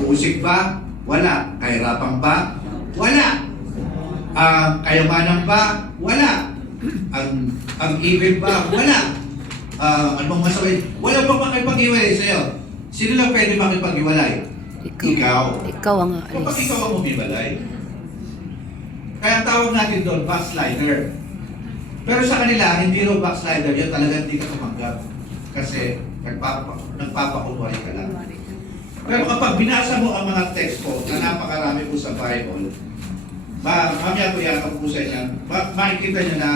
Pag-uusig ba? Wala. Kahirapan ba? Wala. Kayamanan ba? Wala. Ang ibig ba? Wala. Anong masawin? Wala pa makipag-iwalay sa'yo. Sino lang pwede makipag-iwalay? Ikaw. Ikaw ang aalis. Kapag ikaw ang umiwalay. Kaya ang tawag natin doon, backslider. Pero sa kanila, hindi rin backslider yun. Talagang hindi ka tumanggap. Kasi nagpapakunwari ka lang. Pero kapag binasa mo ang mga text po na napakarami po sa Bible, mamaya po yan po sa inyo, makikita nyo na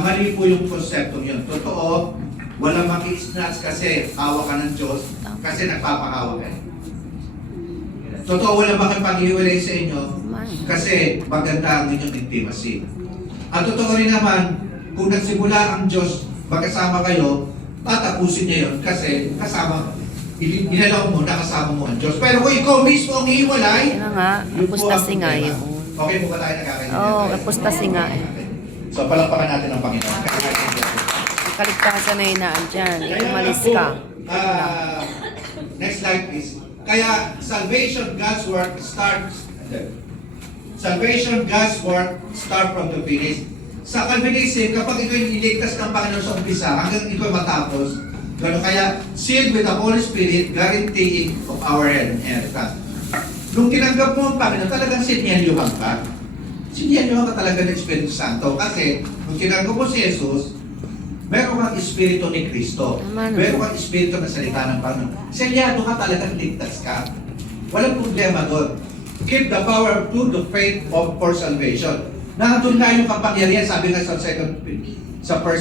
mali po yung konseptong yun. Totoo, wala maki-snatch kasi hawa ka ng Diyos kasi nagpapahawa ka. Totoo, wala makipag-iwalay sa inyo kasi maganda ang inyong intimacy. At totoo rin naman, kung nagsimula ang Diyos, magkasama kayo, tatapusin niya yun kasi kasama, inalaw mo, nakasama mo ang Diyos. Pero kung ikaw mismo ang iiwalay, Ano nga, apostasi nga yun. Okay po ba tayo nagkakaintindihan? Oo, apostasi nga. So, palakpakan natin ang Panginoon. Ang kaligtasan na hinaan dyan. Umalis ka. Next slide please. Kaya salvation, God's work starts. Salvation, God's work start from the finish. Sa Calvinism, kapag ikaw yung iligtas ng Panginoon sa umpisa, hanggang ikaw matapos, gano'n kaya sealed with the Holy Spirit, guaranteeing of our inheritance. Nung tinanggap mo ang Panginoon, talagang sinyalyuhan ka. Sinyalyuhan ka talaga ng Espiritu Santo. Kasi nung tinanggap mo si Jesus, meron kang Espiritu ni Kristo. Meron kang Espiritu na salita ng Panginoon. Selyado ka talagang ligtas ka. Walang problema doon. Keep the power to the faith for salvation. Nandun nga yung kapangyarihan, sabi nga sa 1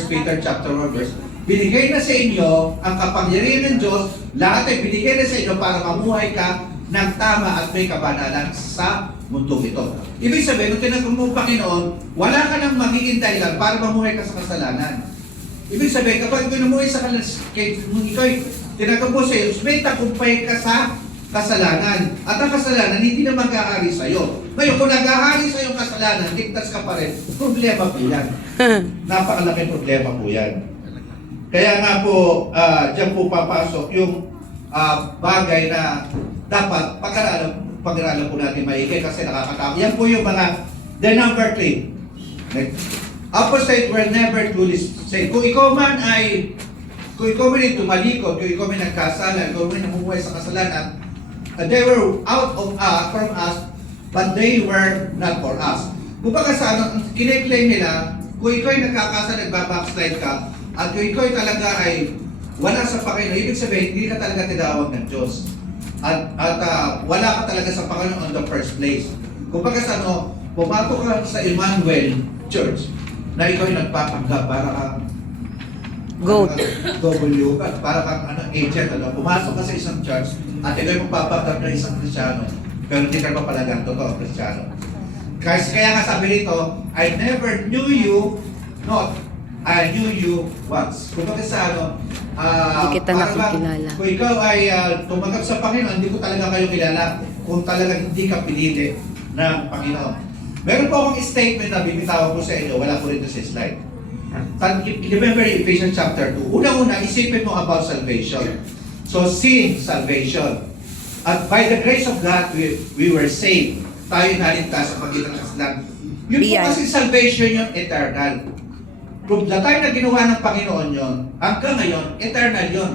Peter chapter 1 verse, binigay na sa inyo ang kapangyarihan ng Diyos, lahat ay binigay na sa inyo para mamuhay ka ng tama at may kabanalan sa mundong ito. Ibig sabihin, nung tinanggap mo ang Panginoon, wala ka nang magiging dahilan para mamuhay ka sa kasalanan. Ibig sabihin, kapag namuhay sa kasalanan, nung ikaw tinanggap mo sa iyo, may tagumpay ka sa kasalanan. At ang kasalanan, hindi na mag-aari sa iyo. Ngayon, kung nag-aari sa iyo kasalanan, ligtas ka pa rin, problema po yan. Napakalaking problema po yan. Kaya nga po, dyan po papasok yung bagay na dapat pag-aralan po natin maigi kasi nakakatakot. Yan po yung mga, the number 3. Apostate were never truly saved. Kung ikaw man ay tumalikod, kung ikaw man nagkasala, ikaw man namumuhay sa kasalanan, they were out of from us, but they were not for us. Kung baka sa ano, kiniklaim nila, kung ikaw ay nagkakasala, nagbabackslide ka, at kung ikaw ay talaga ay wala sa Panginoon, ibig sabihin, hindi ka talaga tinawag ng Diyos. At wala ka talaga sa Panginoon on the first place. Kung baka sa ano, pumato ka sa Emmanuel Church, na ikaw ay nagpapanggap para kang Goat. W, para kang agent, pumasok ka sa isang church at ikaw ay magpapanggap ng isang Kristiyano, pero hindi ka pa palagang totoo Kristiyano. Kaya nga sabi rito, I never knew you, not I knew you once. Kung bakit sa hindi kita nakikilala. Kung ikaw ay tumanggap sa Panginoon, hindi ko talaga kayo kilala kung talaga hindi ka pinili ng Panginoon. Meron po akong statement na bibitawan ko sa inyo, wala ko rin sa slide. Remember Ephesians chapter 2. Una-una, isipin mo about salvation. So, seeing salvation. At by the grace of God, we were saved. Tayo naligtas sa pagitan ng kasalanan. Yun po kasi salvation yun, eternal. Kung the time na ginawa ng Panginoon yun, hanggang ngayon, eternal yun.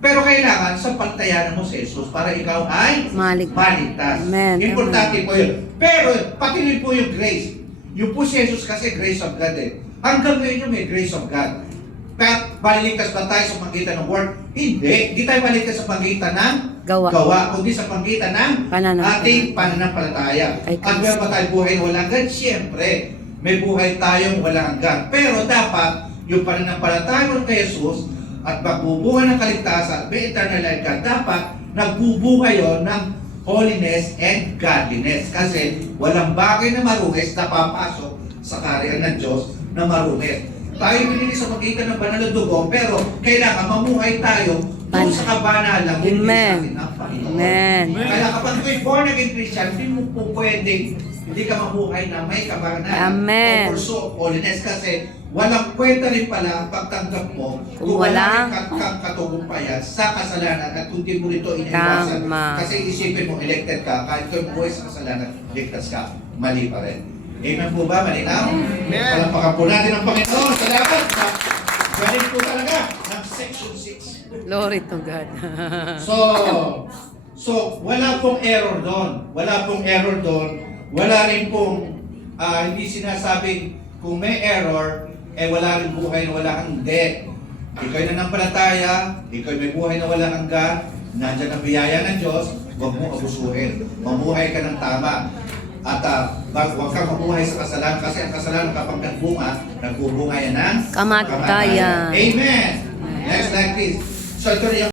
Pero kailangan sa pantayanan mo si Jesus para ikaw ay maligtas. Importante po yun. Pero pati rin po yung grace. Yung po si Jesus kasi grace of God eh. Hanggang ngayon yung may grace of God. Pero maligtas ba tayo sa pagitan ng word? Hindi. Hindi tayo maligtas sa pagitan ng gawa. Kundi sa pagitan ng ating pananampalataya. At meron ba tayo buhay na walang hanggan? Siyempre. May buhay tayong walang hanggan. Pero dapat, yung pananampalataya mo kay Jesus at magbubuhay ng kaligtasan, may eternal life ka, dapat nagbubuhay yon ng holiness and godliness. Kasi walang bagay na marungis na papasok sa kaharian ng Diyos na marungis. Tayo binili sa pagitan ng banal na dugo, pero kailangan mamuhay tayo doon sa kabanalan ng Panginoon. Amen. Kaya kapag ikaw born again Christian, hindi mo po pwedeng hindi ka mabuhay na may kabanalan o purso holiness kasi walang kwenta rin pala ang pagtanggap mo Kung wala kang katugumpayan sa kasalanan at kung di mo ito iniwasan. Tama. Kasi isipin mo, elected ka, kahit ikaw buhay sa kasalanan, ligtas ka, mali pa rin. Amen po ba? Malinaw? Palampakan po natin ang Panginoon. Salamat sa galing po talaga ng section 6. Glory to God. So, wala pong error doon. Wala pong error doon. Wala rin pong hindi sinasabing kung may error, wala rin buhay na wala hanggan. Ikaw'y nanampalataya, ikaw'y may buhay na wala hanggan, nandyan ang biyaya ng Diyos, huwag mo abusuhin. Mamuhay ka ng tama. At huwag kang mamuhay sa kasalanan kasi ang kasalanan kapag nagbunga yan ng Kamatayan. Amen. Next like this. So ito na yung